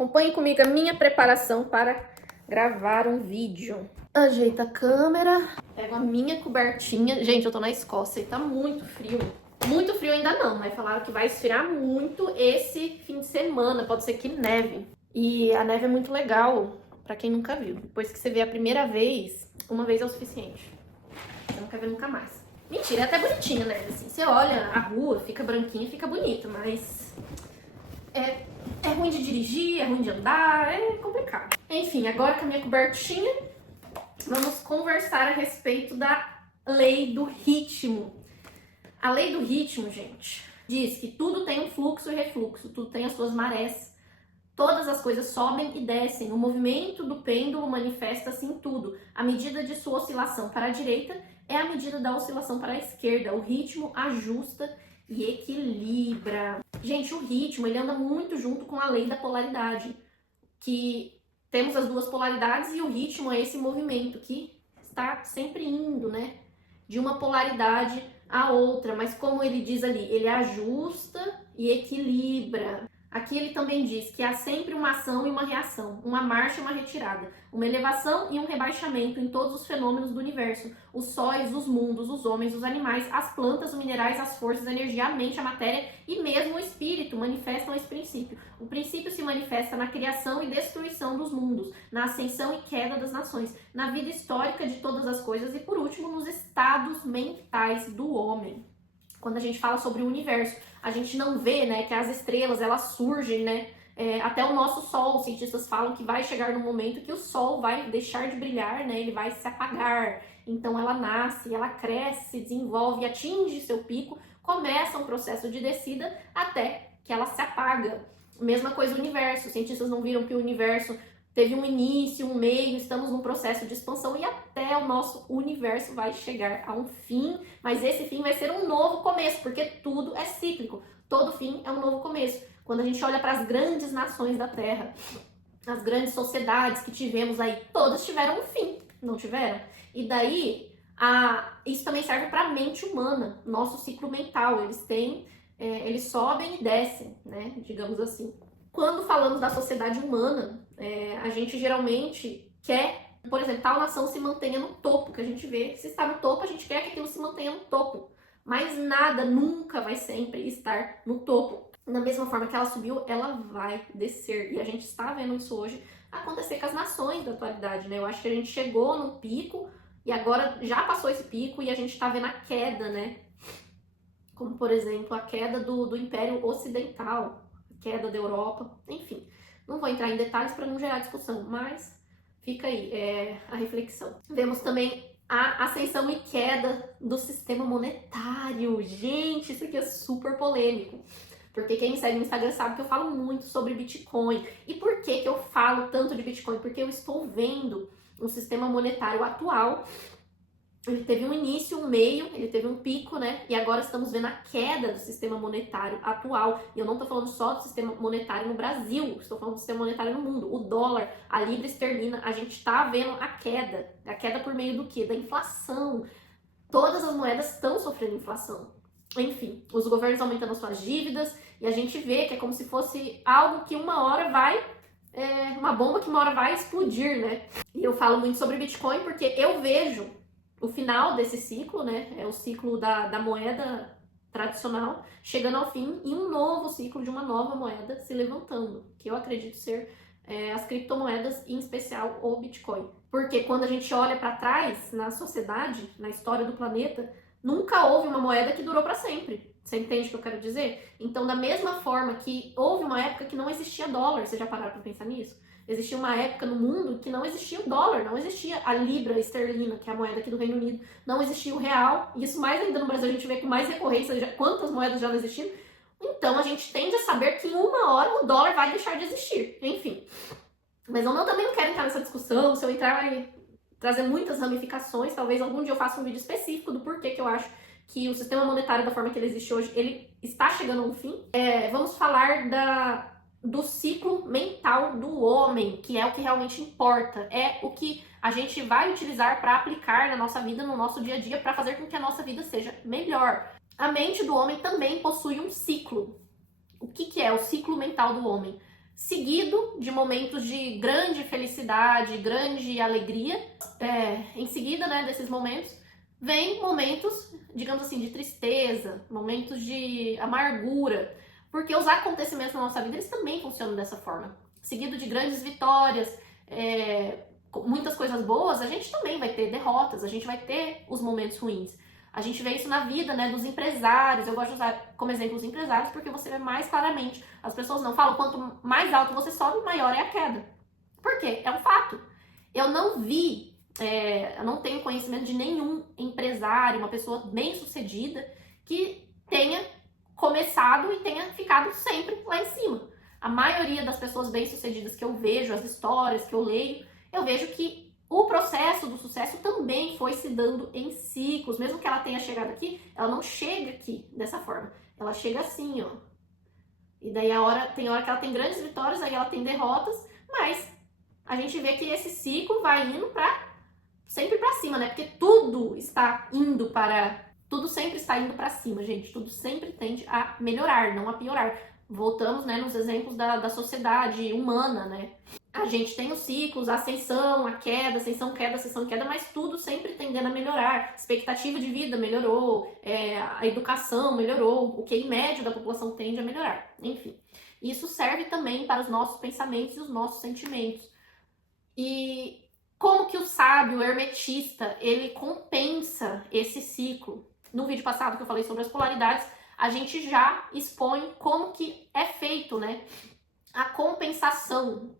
Acompanhe comigo a minha preparação para gravar um vídeo. Ajeita a câmera, pego a minha cobertinha. Gente, eu tô na Escócia e tá muito frio. Muito frio ainda não, mas falaram que vai esfriar muito esse fim de semana. Pode ser que neve. E a neve é muito legal pra quem nunca viu. Depois que você vê a primeira vez, uma vez é o suficiente. Você não quer ver nunca mais. Mentira, é até bonitinha, né? Assim, você olha a rua, fica branquinha, fica bonito, mas é ruim de dirigir, é ruim de andar, é complicado. Enfim, agora com a minha cobertinha, vamos conversar a respeito da lei do ritmo. A lei do ritmo, gente, diz que tudo tem um fluxo e refluxo, tudo tem as suas marés. Todas as coisas sobem e descem. O movimento do pêndulo manifesta-se em tudo. A medida de sua oscilação para a direita é a medida da oscilação para a esquerda. O ritmo ajusta e equilibra. Gente, o ritmo, ele anda muito junto com a lei da polaridade. Que temos as duas polaridades e o ritmo é esse movimento que está sempre indo, né? De uma polaridade a outra. Mas como ele diz ali, ele ajusta e equilibra. Aqui ele também diz que há sempre uma ação e uma reação, uma marcha e uma retirada, uma elevação e um rebaixamento em todos os fenômenos do universo, os sóis, os mundos, os homens, os animais, as plantas, os minerais, as forças, a energia, a mente, a matéria e mesmo o espírito manifestam esse princípio. O princípio se manifesta na criação e destruição dos mundos, na ascensão e queda das nações, na vida histórica de todas as coisas e, por último, nos estados mentais do homem. Quando a gente fala sobre o universo, a gente não vê, né, que as estrelas, elas surgem, né, até o nosso Sol. Os cientistas falam que vai chegar no momento que o Sol vai deixar de brilhar, né, ele vai se apagar. Então ela nasce, ela cresce, se desenvolve, atinge seu pico, começa um processo de descida até que ela se apaga. Mesma coisa o universo, os cientistas não viram que o universo teve um início, um meio, estamos num processo de expansão e até o nosso universo vai chegar a um fim, mas esse fim vai ser um novo começo, porque tudo é cíclico, todo fim é um novo começo. Quando a gente olha para as grandes nações da Terra, as grandes sociedades que tivemos aí, todas tiveram um fim, não tiveram? E daí, isso também serve para a mente humana, nosso ciclo mental, eles sobem e descem, né, digamos assim. Quando falamos da sociedade humana, a gente geralmente quer, por exemplo, tal nação se mantenha no topo, que a gente vê. Se está no topo, a gente quer que aquilo se mantenha no topo. Mas nada nunca vai sempre estar no topo. Da mesma forma que ela subiu, ela vai descer. E a gente está vendo isso hoje acontecer com as nações da atualidade, né? Eu acho que a gente chegou no pico e agora já passou esse pico e a gente está vendo a queda, né? Como, por exemplo, a queda do Império Ocidental, queda da Europa, enfim. Não vou entrar em detalhes para não gerar discussão, mas fica aí a reflexão. Vemos também a ascensão e queda do sistema monetário. Gente, isso aqui é super polêmico. Porque quem me segue no Instagram sabe que eu falo muito sobre Bitcoin. E por que eu falo tanto de Bitcoin? Porque eu estou vendo um sistema monetário atual. Ele teve um início, um meio, ele teve um pico, né? E agora estamos vendo a queda do sistema monetário atual. E eu não estou falando só do sistema monetário no Brasil, estou falando do sistema monetário no mundo. O dólar, a libra esterlina, a gente está vendo a queda. A queda por meio do quê? Da inflação. Todas as moedas estão sofrendo inflação. Enfim, os governos aumentando suas dívidas e a gente vê que é como se fosse algo que uma hora vai... uma bomba que uma hora vai explodir, né? E eu falo muito sobre Bitcoin porque eu vejo o final desse ciclo, né, é o ciclo da moeda tradicional, chegando ao fim e um novo ciclo de uma nova moeda se levantando, que eu acredito ser as criptomoedas, em especial o Bitcoin. Porque quando a gente olha para trás na sociedade, na história do planeta, nunca houve uma moeda que durou para sempre. Você entende o que eu quero dizer? Então, da mesma forma que houve uma época que não existia dólar, vocês já pararam para pensar nisso? Existia uma época no mundo que não existia o dólar, não existia a libra esterlina, que é a moeda aqui do Reino Unido, não existia o real, e isso mais ainda no Brasil a gente vê com mais recorrência, quantas moedas já não existiam. Então a gente tende a saber que uma hora o dólar vai deixar de existir, enfim. Mas eu também não quero entrar nessa discussão, se eu entrar vai trazer muitas ramificações, talvez algum dia eu faça um vídeo específico do porquê que eu acho que o sistema monetário da forma que ele existe hoje, ele está chegando a um fim. Vamos falar do ciclo mental do homem, que é o que realmente importa, é o que a gente vai utilizar para aplicar na nossa vida, no nosso dia a dia, para fazer com que a nossa vida seja melhor. A mente do homem também possui um ciclo. O que é o ciclo mental do homem? seguido de momentos de grande felicidade, grande alegria. Em seguida, né, desses momentos, vem momentos, digamos assim, de tristeza, momentos de amargura, porque os acontecimentos na nossa vida, eles também funcionam dessa forma. Seguido de grandes vitórias, muitas coisas boas, a gente também vai ter derrotas, a gente vai ter os momentos ruins. A gente vê isso na vida, né, dos empresários. Eu gosto de usar como exemplo os empresários porque você vê mais claramente. As pessoas não falam, quanto mais alto você sobe, maior é a queda. Por quê? É um fato. Eu não vi, eu não tenho conhecimento de nenhum empresário, uma pessoa bem-sucedida, que tenha começado e tenha ficado sempre lá em cima. A maioria das pessoas bem-sucedidas que eu vejo, as histórias que eu leio, eu vejo que o processo do sucesso também foi se dando em ciclos. Mesmo que ela tenha chegado aqui, ela não chega aqui dessa forma. Ela chega assim, ó. E daí tem hora que ela tem grandes vitórias, aí ela tem derrotas, mas a gente vê que esse ciclo vai indo sempre para cima, né? Porque tudo sempre está indo para cima, gente. Tudo sempre tende a melhorar, não a piorar. Voltamos, né, nos exemplos da sociedade humana, né? A gente tem os ciclos, a ascensão, a queda, ascensão, queda, ascensão, queda, mas tudo sempre tendendo a melhorar. A expectativa de vida melhorou, a educação melhorou, o QI médio da população tende a melhorar. Enfim, isso serve também para os nossos pensamentos e os nossos sentimentos. E como que o sábio, o hermetista, ele compensa esse ciclo? No vídeo passado que eu falei sobre as polaridades, a gente já expõe como que é feito, né, a compensação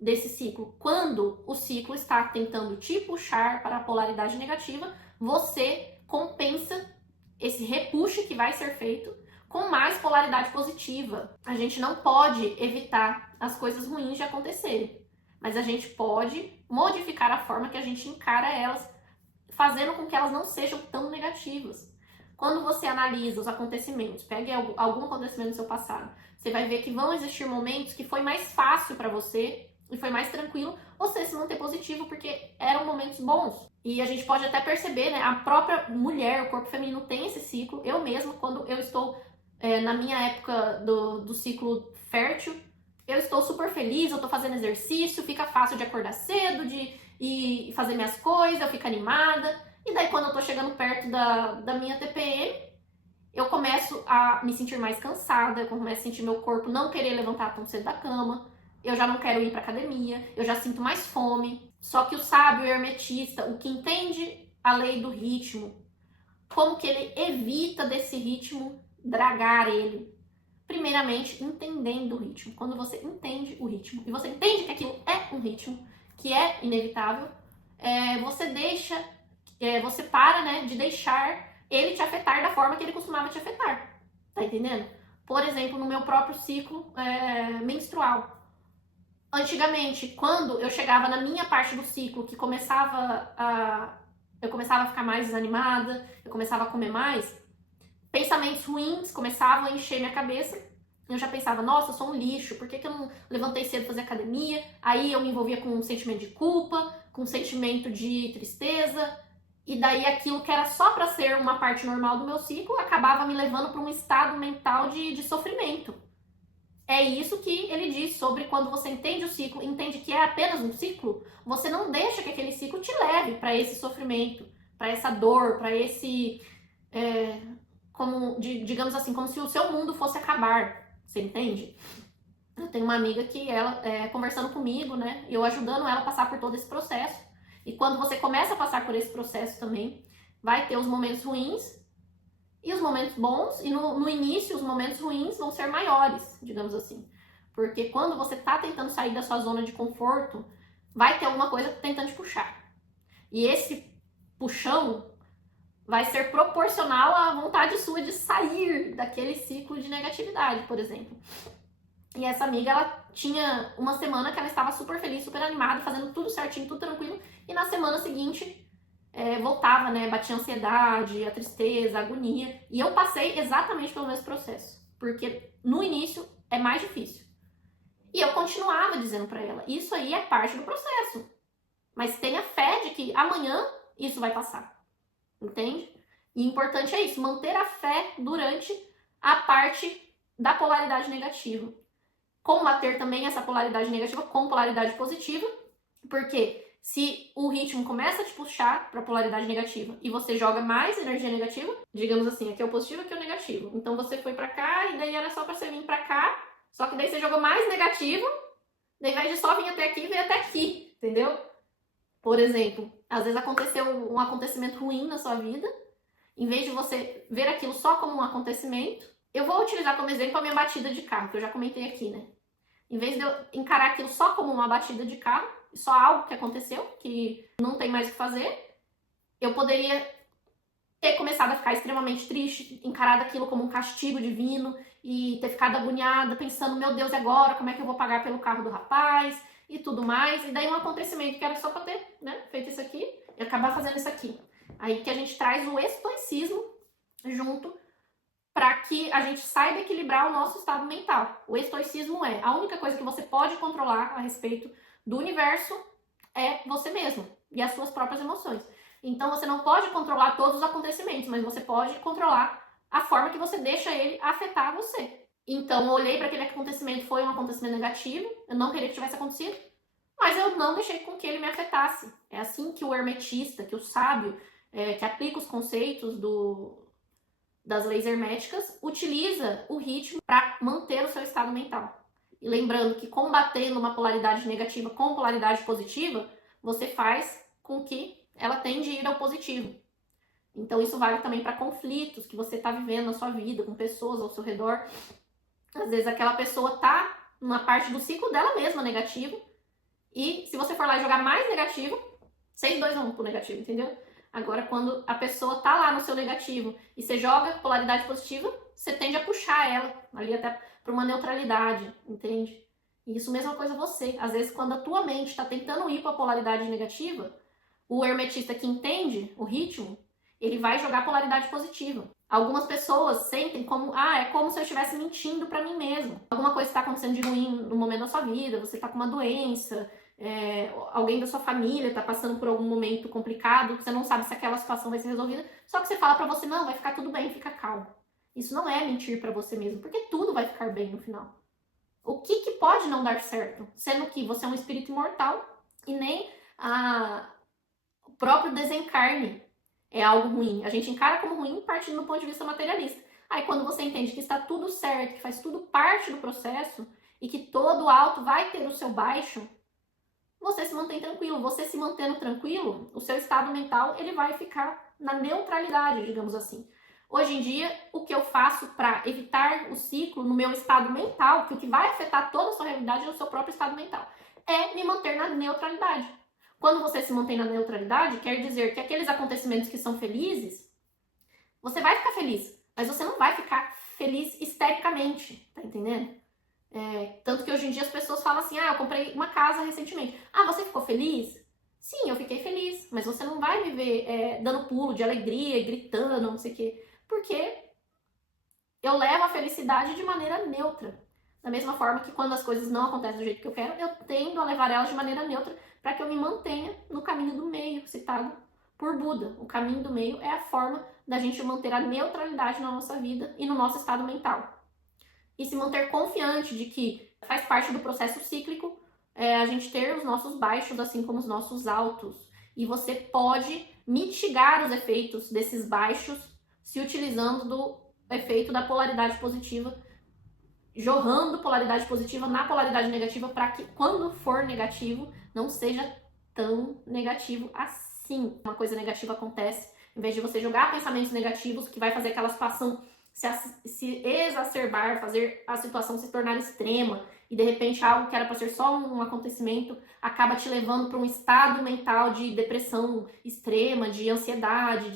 desse ciclo. Quando o ciclo está tentando te puxar para a polaridade negativa, você compensa esse repuxe que vai ser feito com mais polaridade positiva. A gente não pode evitar as coisas ruins de acontecerem, mas a gente pode modificar a forma que a gente encara elas, fazendo com que elas não sejam tão negativas. Quando você analisa os acontecimentos, pegue algum acontecimento do seu passado, você vai ver que vão existir momentos que foi mais fácil para você e foi mais tranquilo você se manter positivo, porque eram momentos bons. E a gente pode até perceber, né, a própria mulher, o corpo feminino tem esse ciclo. Eu mesma, quando eu estou na minha época do ciclo fértil, eu estou super feliz, eu estou fazendo exercício, fica fácil de acordar cedo, de ir fazer minhas coisas, eu fico animada. E daí quando eu tô chegando perto da minha TPM, eu começo a me sentir mais cansada, eu começo a sentir meu corpo não querer levantar tão cedo da cama, eu já não quero ir pra academia, eu já sinto mais fome. Só que o sábio, o hermetista, o que entende a lei do ritmo, como que ele evita desse ritmo dragar ele? Primeiramente, entendendo o ritmo. Quando você entende o ritmo e você entende que aquilo é um ritmo, que é inevitável, você para, né, de deixar ele te afetar da forma que ele costumava te afetar. Tá entendendo? Por exemplo, no meu próprio ciclo menstrual. Antigamente, quando eu chegava na minha parte do ciclo, que eu começava a ficar mais desanimada, eu começava a comer mais, pensamentos ruins começavam a encher minha cabeça. Eu já pensava, nossa, eu sou um lixo, por que eu não levantei cedo fazer academia? Aí eu me envolvia com um sentimento de culpa, com um sentimento de tristeza, e daí aquilo que era só para ser uma parte normal do meu ciclo acabava me levando para um estado mental de sofrimento. É isso que ele diz sobre quando você entende o ciclo, entende que é apenas um ciclo, você não deixa que aquele ciclo te leve para esse sofrimento, para essa dor, para esse... digamos assim, como se o seu mundo fosse acabar, você entende? Eu tenho uma amiga que ela, conversando comigo, né, eu ajudando ela a passar por todo esse processo, e quando você começa a passar por esse processo também, vai ter os momentos ruins e os momentos bons, e no início os momentos ruins vão ser maiores, digamos assim, porque quando você tá tentando sair da sua zona de conforto, vai ter alguma coisa tentando te puxar, e esse puxão vai ser proporcional à vontade sua de sair daquele ciclo de negatividade, por exemplo. E essa amiga, ela tinha uma semana que ela estava super feliz, super animada, fazendo tudo certinho, tudo tranquilo, e na semana seguinte voltava, né, batia a ansiedade, a tristeza, a agonia, e eu passei exatamente pelo mesmo processo, porque no início é mais difícil. E eu continuava dizendo pra ela, isso aí é parte do processo, mas tenha fé de que amanhã isso vai passar. Entende? E o importante é isso, manter a fé durante a parte da polaridade negativa. combater também essa polaridade negativa com polaridade positiva, porque se o ritmo começa a te puxar para polaridade negativa e você joga mais energia negativa, digamos assim, aqui é o positivo, aqui é o negativo. Então você foi para cá e daí era só para você vir para cá, só que daí você jogou mais negativo, ao invés de só vir até aqui, veio até aqui, entendeu? Por exemplo, às vezes aconteceu um acontecimento ruim na sua vida, em vez de você ver aquilo só como um acontecimento, eu vou utilizar como exemplo a minha batida de carro, que eu já comentei aqui, né? Em vez de eu encarar aquilo só como uma batida de carro, só algo que aconteceu, que não tem mais o que fazer, eu poderia ter começado a ficar extremamente triste, encarado aquilo como um castigo divino e ter ficado agoniada, pensando, meu Deus, e agora? Como é que eu vou pagar pelo carro do rapaz? E tudo mais. E daí um acontecimento que era só pra ter, né, feito isso aqui e acabar fazendo isso aqui. Aí que a gente traz o estoicismo junto para que a gente saiba equilibrar o nosso estado mental. O estoicismo é a única coisa que você pode controlar a respeito do universo é você mesmo e as suas próprias emoções. Então você não pode controlar todos os acontecimentos, mas você pode controlar a forma que você deixa ele afetar você. Então eu olhei para aquele acontecimento, foi um acontecimento negativo, eu não queria que tivesse acontecido, mas eu não deixei com que ele me afetasse. É assim que o hermetista, que o sábio, que aplica os conceitos das leis herméticas, utiliza o ritmo para manter o seu estado mental. E lembrando que combatendo uma polaridade negativa com polaridade positiva, você faz com que ela tende a ir ao positivo. Então isso vale também para conflitos que você está vivendo na sua vida, com pessoas ao seu redor. Às vezes aquela pessoa está numa parte do ciclo dela mesma negativo, e se você for lá jogar mais negativo, vocês dois vão pro negativo, entendeu? Agora, quando a pessoa tá lá no seu negativo e você joga polaridade positiva, você tende a puxar ela ali até para uma neutralidade, entende? E isso mesma coisa você. Às vezes, quando a tua mente está tentando ir para a polaridade negativa, o hermetista que entende o ritmo, ele vai jogar polaridade positiva. Algumas pessoas sentem como, é como se eu estivesse mentindo para mim mesmo. Alguma coisa está acontecendo de ruim no momento da sua vida, você está com uma doença, alguém da sua família está passando por algum momento complicado, você não sabe se aquela situação vai ser resolvida, só que você fala para você, não, vai ficar tudo bem, fica calmo. Isso não é mentir para você mesmo, porque tudo vai ficar bem no final. O que pode não dar certo? Sendo que você é um espírito imortal e nem o próprio desencarne é algo ruim. A gente encara como ruim partindo do ponto de vista materialista. Aí quando você entende que está tudo certo, que faz tudo parte do processo e que todo alto vai ter o seu baixo, você se mantém tranquilo. Você se mantendo tranquilo, o seu estado mental ele vai ficar na neutralidade, digamos assim. Hoje em dia, o que eu faço para evitar o ciclo no meu estado mental, que o que vai afetar toda a sua realidade é o seu próprio estado mental, é me manter na neutralidade. Quando você se mantém na neutralidade, quer dizer que aqueles acontecimentos que são felizes, você vai ficar feliz, mas você não vai ficar feliz histericamente, tá entendendo? Tanto que hoje em dia as pessoas falam assim, eu comprei uma casa recentemente. Você ficou feliz? Sim, eu fiquei feliz, mas você não vai me ver dando pulo de alegria e gritando, não sei o quê, porque eu levo a felicidade de maneira neutra. Da mesma forma que quando as coisas não acontecem do jeito que eu quero, eu tendo a levar elas de maneira neutra para que eu me mantenha no caminho do meio, citado por Buda. O caminho do meio é a forma da gente manter a neutralidade na nossa vida e no nosso estado mental. E se manter confiante de que faz parte do processo cíclico a gente ter os nossos baixos, assim como os nossos altos. E você pode mitigar os efeitos desses baixos se utilizando do efeito da polaridade positiva, jorrando polaridade positiva na polaridade negativa para que quando for negativo não seja tão negativo assim. Uma coisa negativa acontece, em vez de você jogar pensamentos negativos, que vai fazer aquela situação se exacerbar, fazer a situação se tornar extrema e de repente algo que era para ser só um acontecimento acaba te levando para um estado mental de depressão extrema, de ansiedade,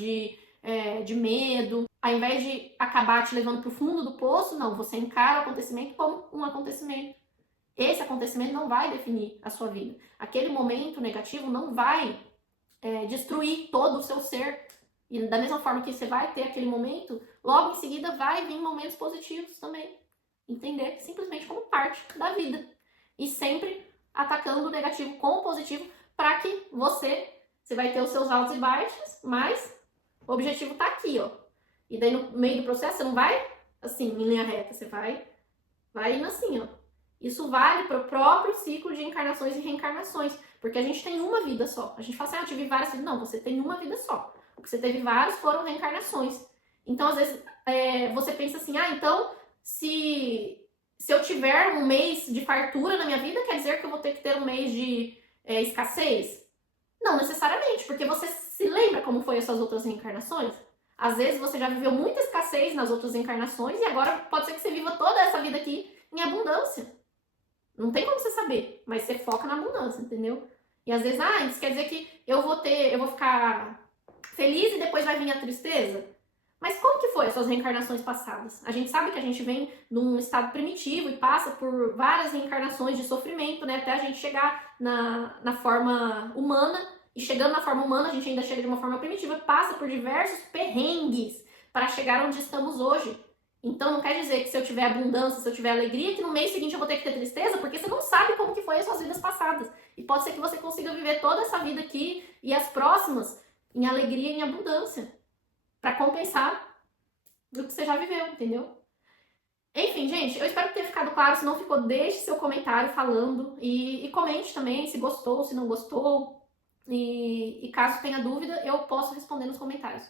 de medo. Ao invés de acabar te levando para o fundo do poço, não, você encara o acontecimento como um acontecimento. Esse acontecimento não vai definir a sua vida. Aquele momento negativo não vai destruir todo o seu ser. E da mesma forma que você vai ter aquele momento, logo em seguida vai vir momentos positivos também. Entender simplesmente como parte da vida. E sempre atacando o negativo com o positivo para que você vai ter os seus altos e baixos, mas o objetivo tá aqui, ó. E daí no meio do processo você não vai assim, em linha reta, você vai indo assim, ó. Isso vale para o próprio ciclo de encarnações e reencarnações, porque a gente tem uma vida só. A gente fala assim, eu tive várias vidas. Não, você tem uma vida só. O que você teve vários foram reencarnações. Então, às vezes, você pensa assim, então, se eu tiver um mês de fartura na minha vida, quer dizer que eu vou ter que ter um mês de escassez? Não necessariamente, porque você se lembra como foi as suas outras reencarnações? Às vezes você já viveu muita escassez nas outras encarnações e agora pode ser que você viva toda essa vida aqui em abundância. Não tem como você saber, mas você foca na abundância, entendeu? E às vezes, isso quer dizer que eu vou ficar feliz e depois vai vir a tristeza? Mas como que foi as suas reencarnações passadas? A gente sabe que a gente vem de um estado primitivo e passa por várias reencarnações de sofrimento, né? Até a gente chegar na forma humana. E chegando na forma humana, a gente ainda chega de uma forma primitiva, passa por diversos perrengues para chegar onde estamos hoje. Então não quer dizer que se eu tiver abundância, se eu tiver alegria, que no mês seguinte eu vou ter que ter tristeza, porque você não sabe como que foi as suas vidas passadas. E pode ser que você consiga viver toda essa vida aqui e as próximas em alegria e em abundância, para compensar do que você já viveu, entendeu? Enfim, gente, eu espero que tenha ficado claro. Se não ficou, deixe seu comentário falando e comente também se gostou, se não gostou. E caso tenha dúvida, eu posso responder nos comentários.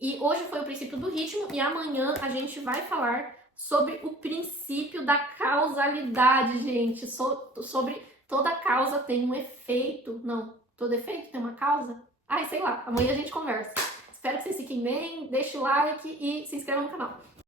E hoje foi o princípio do ritmo e amanhã a gente vai falar sobre o princípio da causalidade, gente. Sobre toda causa tem um efeito. Não, todo efeito tem uma causa? Ai, sei lá. Amanhã a gente conversa. Espero que vocês fiquem bem, deixe o like e se inscrevam no canal.